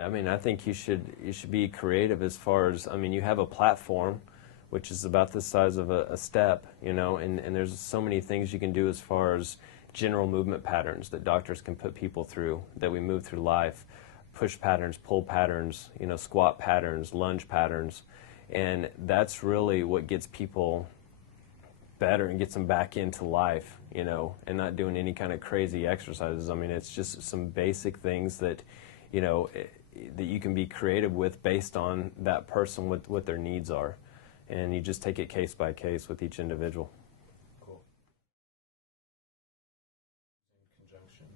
I mean, I think you should be creative as far as, I mean, you have a platform which is about the size of a step, you know, and there's so many things you can do as far as general movement patterns that doctors can put people through, that we move through life, push patterns, pull patterns, you know, squat patterns, lunge patterns, and that's really what gets people better and gets them back into life, you know, and not doing any kind of crazy exercises. I mean, it's just some basic things that, you know, that you can be creative with based on that person, what their needs are. And you just take it case by case with each individual. Cool. In conjunction.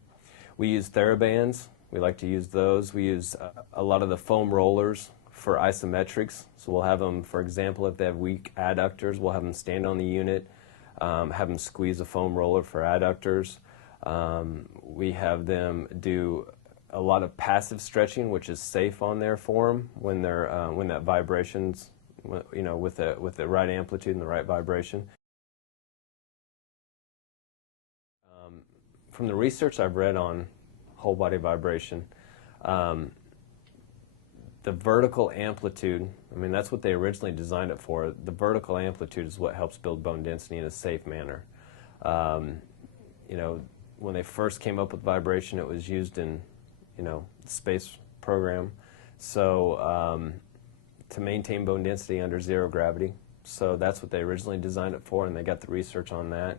We use TheraBands. We like to use those. We use a lot of the foam rollers for isometrics. So we'll have them, for example, if they have weak adductors, we'll have them stand on the unit, have them squeeze a foam roller for adductors. We have them do a lot of passive stretching, which is safe on there for them when they're when that vibration's, you know, with the right amplitude and the right vibration. From the research I've read on whole body vibration, the vertical amplitude, I mean, that's what they originally designed it for. The vertical amplitude is what helps build bone density in a safe manner. You know, when they first came up with vibration, it was used in, you know, the space program. So to maintain bone density under zero gravity. So that's what they originally designed it for, and they got the research on that.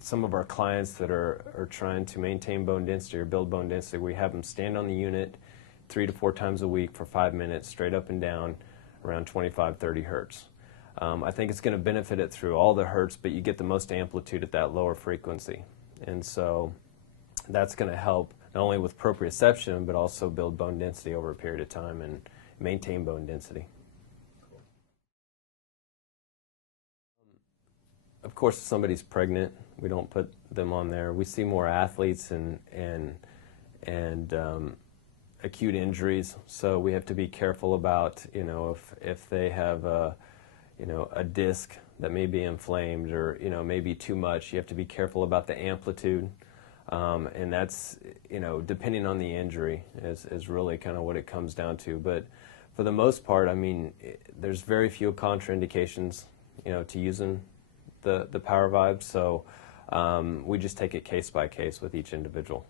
Some of our clients that are trying to maintain bone density or build bone density, we have them stand on the unit 3 to 4 times a week for 5 minutes, straight up and down, around 25, 30 hertz. I think it's going to benefit it through all the hertz, but you get the most amplitude at that lower frequency. And so that's going to help not only with proprioception, but also build bone density over a period of time and maintain bone density. Of course, if somebody's pregnant, we don't put them on there. We see more athletes and acute injuries, so we have to be careful about, you know, if they have a, you know, a disc that may be inflamed or, you know, maybe too much. You have to be careful about the amplitude, and that's, you know, depending on the injury is really kind of what it comes down to. But for the most part, I mean, there's very few contraindications, you know, to using the PowerVibe, so we just take it case by case with each individual.